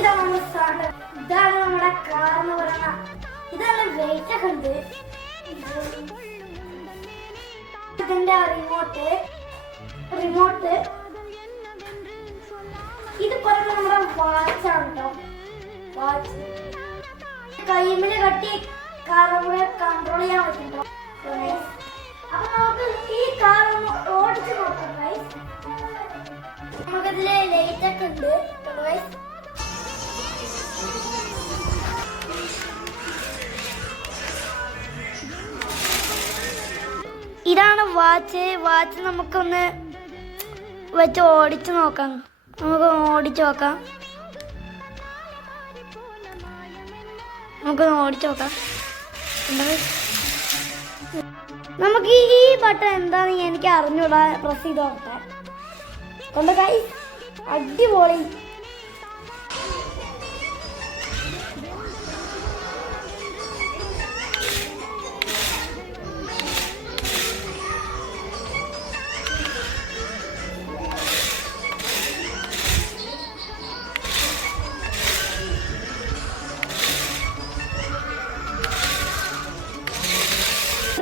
ഇതാണ് നമ്മുടെ കാർ എന്ന് പറയുന്ന. ഇതാണ് വെയിറ്റ് ഒക്കെ ഉണ്ട്. ഇതിന്റെ റിമോട്ട് ഇത് പറയുന്നത് നമ്മുടെ വാച്ചാണ് കേട്ടോ. വാച്ച് കൈമില് കട്ടി കാർ നമുക്ക് കൺട്രോൾ ചെയ്യാൻ പറ്റും. അപ്പൊ നമുക്ക് ഈ കാർ ഒന്ന് ഓടിച്ചു നോക്കാം. നമുക്കിതില് ലൈറ്റ് ഒക്കെ ഉണ്ട്. ഇതാണ് വാച്ച് നമുക്കൊന്ന് വെച്ച് ഓടിച്ചു നോക്കാം. ഓടിച്ചു നോക്കാം. നമുക്ക് ഈ ബട്ടൺ എന്താണെന്ന് എനിക്ക് അറിഞ്ഞൂടാ. പ്രസ് ചെയ്ത് നോക്കാം. കൊണ്ട് കൈ അടിപൊളി.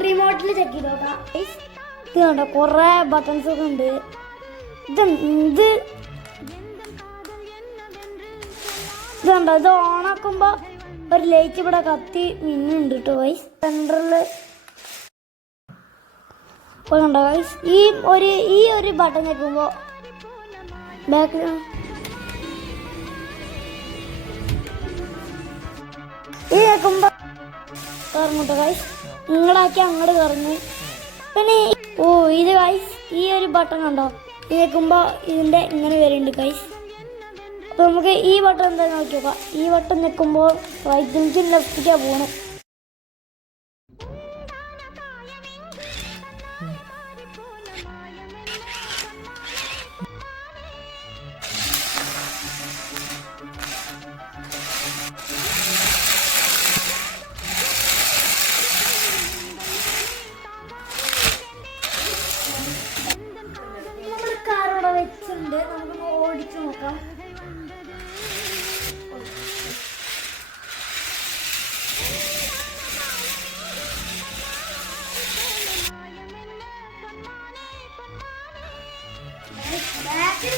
റിമോട്ടിൽ ചെക്ക് ചെയ്ത് നോക്കാം. ഇത് കണ്ടോ, കുറേ ബട്ടൺസ് ഒക്കെ ഉണ്ട്. ഇതുണ്ടോ, ഇത് ഓണാക്കുമ്പോ ഒരു ലൈറ്റ് ഇവിടെ കത്തി മിന്നുണ്ട് കേട്ടോ ഗൈസ്. സെൻട്രല് കണ്ടോ ഗൈസ്. ഈ ഒരു ബട്ടൺ ഞെക്കുമ്പോ ബാക്കിൽ ഈ ഞെക്കുമ്പോ കറങ്ങൂട്ടോ ഗൈസ്. ഇങ്ങടാക്കി അങ്ങോട്ട് കറങ്ങി. പിന്നെ ഇത് ഗൈസ്, ഈ ഒരു ബട്ടൺ കണ്ടോ, ഞെക്കുമ്പോ ഇതിന്റെ ഇങ്ങനെ വരുന്നുണ്ട് ഗൈസ്. അപ്പൊ നമുക്ക് ഈ ബട്ടൺ എന്താ നോക്കി നോക്കാം. ഈ ബട്ടൺ ഞെക്കുമ്പോ റൈറ്റിലേക്കും ലെഫ്റ്റിലേക്കാ പോകണം. നമുക്ക് ഓടിച്ചു നോക്കാം. ബാക്കിൽ